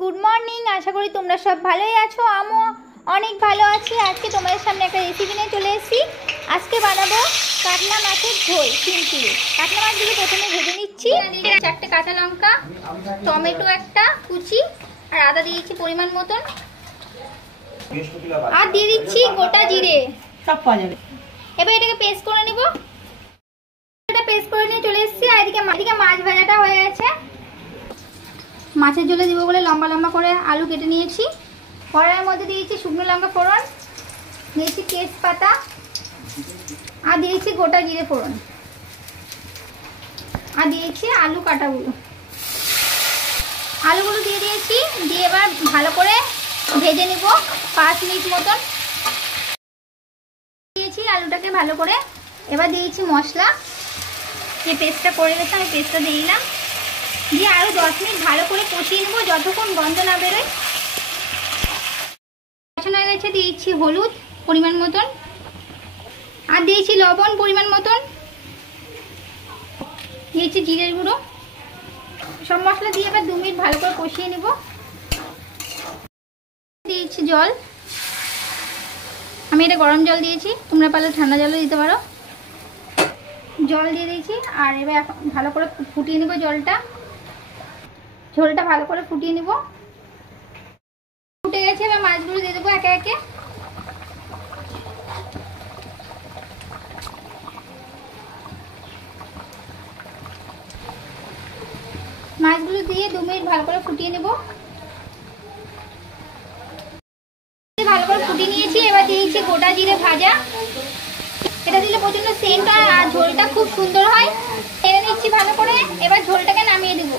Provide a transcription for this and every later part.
Good morning. আশা করি তোমরা সব ভালোই আছো, আমিও অনেক ভালো আছি। আজকে তোমাদের সামনে একটা রেসিপি নিয়ে চলে এসেছি। আজকে বানাবো কাতলা মাছের ঝোল সিম্পল। কাতলা মাছগুলো প্রথমে ভেজে নিচ্ছি। চারটে কাঁচা লঙ্কা, টমেটো একটা কুচি, আর আদা দিয়েছি পরিমাণ মতন, আর দিয়ে দিচ্ছি গোটা জিরে। সব পাওয়া যাবে। এবার এটাকে পেস্ট করে নিব। এটা পেস্ট করে নিয়ে চলে এসেছি। আর এদিকে মাছ ভাজাটা হয়ে গেছে। মাছের ঝোলে দিব বলে লম্বা লম্বা করে আলু কেটে নিয়েছি। কড়াইয়ের মধ্যে দিয়েছি শুকনো লঙ্কা ফোড়ন, দিয়েছি তেজপাতা, আর দিয়েছি গোটা জিরে ফোড়ন, আর দিয়েছি আলু কাটাগুলো। আলুগুলো দিয়ে দিয়েছি, দিয়ে এবার ভালো করে ভেজে নিব 5 মিনিট মতন। দিয়েছি আলুটাকে ভালো করে। এবার দিয়েছি মশলা, যে পেস্টটা করে গেছে আমি পেস্টটা দিয়ে দিলাম, দিয়ে আরো 10 মিনিট ভালো করে কষিয়ে নেবো যতক্ষণ গন্ধ না বেরোয়। কষানো হয়ে গেছে। দিয়েছি হলুদ পরিমাণ মতন, আর দিয়েছি লবণ পরিমাণ মতন, দিয়েছি জিরের গুঁড়ো। সব মশলা দিয়ে এবার 2 মিনিট ভালো করে কষিয়ে নেব। দিয়েছি জল, আমি এটা গরম জল দিয়েছি, তোমরা পারলে ঠান্ডা জলও দিতে পারো। জল দিয়ে দিয়েছি, আর এবার ভালো করে ফুটিয়ে নেব ঝোলটা ভালো করে ফুটিয়ে নেব। ফুটে গেছে, এবার মাছগুলো দিয়ে দেবো একে একে। মাছগুলো দিয়ে 2 মিনিট ভালো করে ফুটিয়ে নেব। ভালো করে ফুটিয়ে নিয়েছি। এবার দিয়েছি গোটা জিরে ভাজা। এটা দিলে প্রচন্ড সেন্ট হয় আর ঝোলটা খুব সুন্দর হয়। টেনে নিচ্ছি ভালো করে। এবার ঝোলটাকে নামিয়ে দেবো।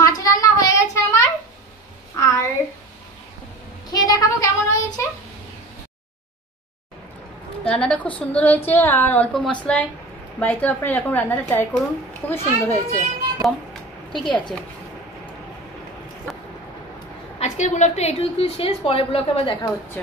মাছ রান্না হয়ে গেছে আমার, আর খেয়ে দেখাবো কেমন হয়েছে। রান্নাটা খুব সুন্দর হয়েছে, আর অল্প মশলায় বাড়িতে আপনারা এরকম রান্নাটা ট্রাই করুন, খুবই সুন্দর হয়েছে। কম ঠিকই আছে। আজকের ব্লগটা এইটুকু শেষ, পরের ব্লগে আবার দেখা হচ্ছে।